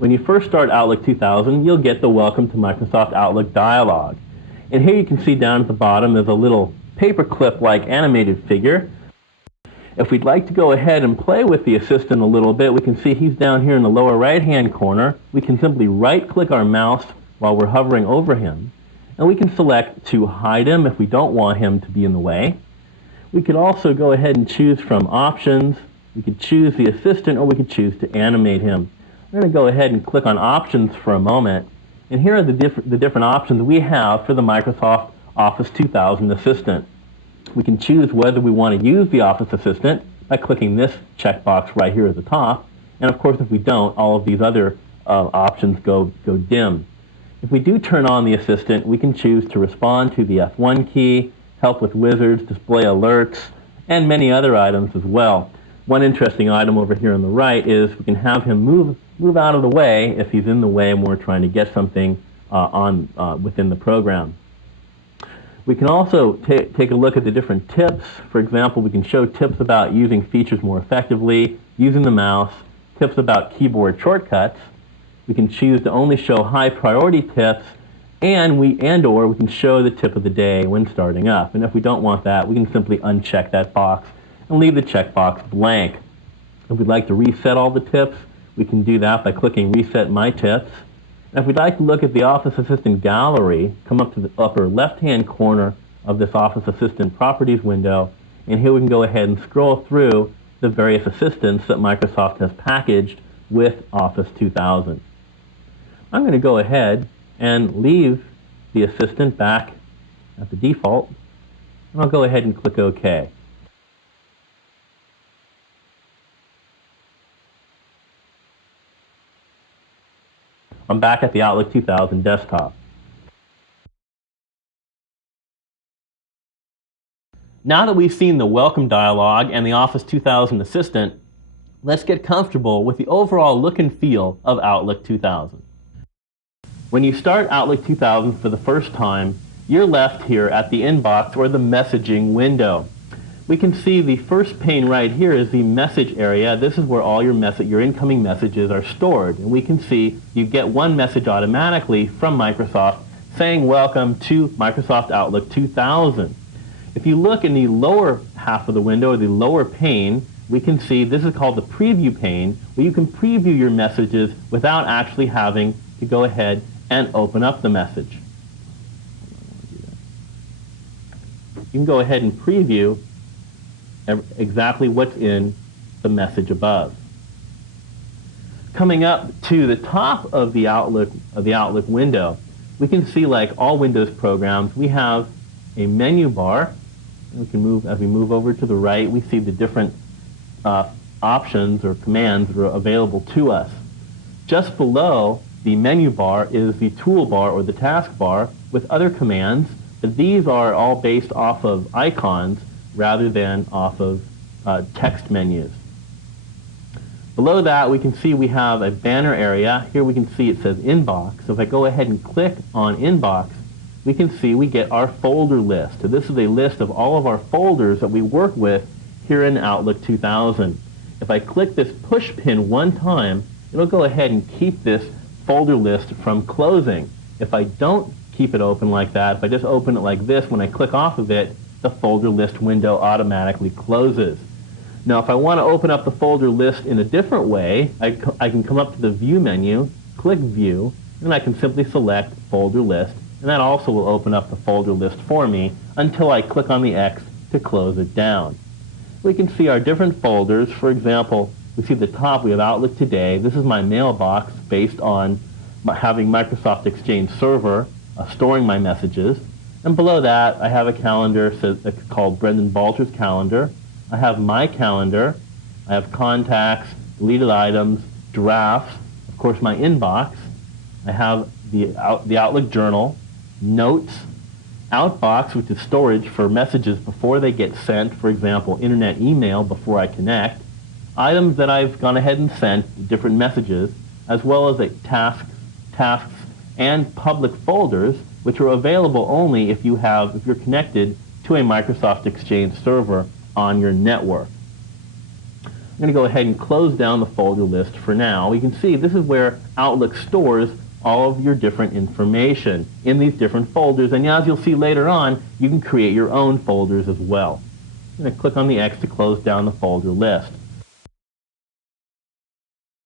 When you first start Outlook 2000, you'll get the Welcome to Microsoft Outlook dialog. And here you can see down at the bottom is a little paperclip-like animated figure. If we'd like to go ahead and play with the assistant a little bit, we can see he's down here in the lower right-hand corner. We can simply right-click our mouse while we're hovering over him, and we can select to hide him if we don't want him to be in the way. We could also go ahead and choose from options. We could choose the assistant, or we could choose to animate him. I'm going to go ahead and click on options for a moment, and here are the different options we have for the Microsoft Office 2000 Assistant. We can choose whether we want to use the Office Assistant by clicking this checkbox right here at the top, and of course if we don't, all of these other options go dim. If we do turn on the Assistant, we can choose to respond to the F1 key, help with wizards, display alerts, and many other items as well. One interesting item over here on the right is we can have him move out of the way if he's in the way and we're trying to get something within the program. We can also take a look at the different tips. For example, we can show tips about using features more effectively, using the mouse, tips about keyboard shortcuts. We can choose to only show high priority tips, or we can show the tip of the day when starting up. And if we don't want that, we can simply uncheck that box and leave the checkbox blank. If we'd like to reset all the tips, we can do that by clicking Reset My Tips. And if we'd like to look at the Office Assistant gallery, come up to the upper left-hand corner of this Office Assistant Properties window, and here we can go ahead and scroll through the various assistants that Microsoft has packaged with Office 2000. I'm going to go ahead and leave the assistant back at the default, and I'll go ahead and click OK. I'm back at the Outlook 2000 desktop. Now that we've seen the Welcome dialog and the Office 2000 Assistant, let's get comfortable with the overall look and feel of Outlook 2000. When you start Outlook 2000 for the first time, you're left here at the inbox or the messaging window. We can see the first pane right here is the message area. This is where all your incoming messages are stored. And we can see you get one message automatically from Microsoft saying welcome to Microsoft Outlook 2000. If you look in the lower half of the window, or the lower pane, we can see this is called the preview pane, where you can preview your messages without actually having to go ahead and open up the message. You can go ahead and preview exactly what's in the message above. Coming up to the top of the Outlook window, we can see, like all Windows programs, we have a menu bar. We can move as we move over to the right. We see the different options or commands that are available to us. Just below the menu bar is the toolbar or the taskbar with other commands, but these are all based off of icons rather than off of text menus. Below that, we can see we have a banner area. Here we can see it says Inbox. So if I go ahead and click on Inbox, we can see we get our folder list. So this is a list of all of our folders that we work with here in Outlook 2000. If I click this push pin one time, it'll go ahead and keep this folder list from closing. If I don't keep it open like that, if I just open it like this, when I click off of it, the folder list window automatically closes. Now, if I want to open up the folder list in a different way, I can come up to the View menu, click View, and I can simply select Folder List, and that also will open up the folder list for me until I click on the X to close it down. We can see our different folders. For example, we see at the top we have Outlook Today. This is my mailbox based on having Microsoft Exchange Server storing my messages. And below that, I have a calendar called Brendan Balter's Calendar. I have my calendar. I have contacts, deleted items, drafts, of course my inbox. I have the Outlook Journal, notes, Outbox, which is storage for messages before they get sent, for example, internet email before I connect, items that I've gone ahead and sent, different messages, as well as tasks, and public folders, which are available only if you're connected to a Microsoft Exchange server on your network. I'm going to go ahead and close down the folder list for now. You can see this is where Outlook stores all of your different information in these different folders, and as you'll see later on, you can create your own folders as well. I'm going to click on the X to close down the folder list.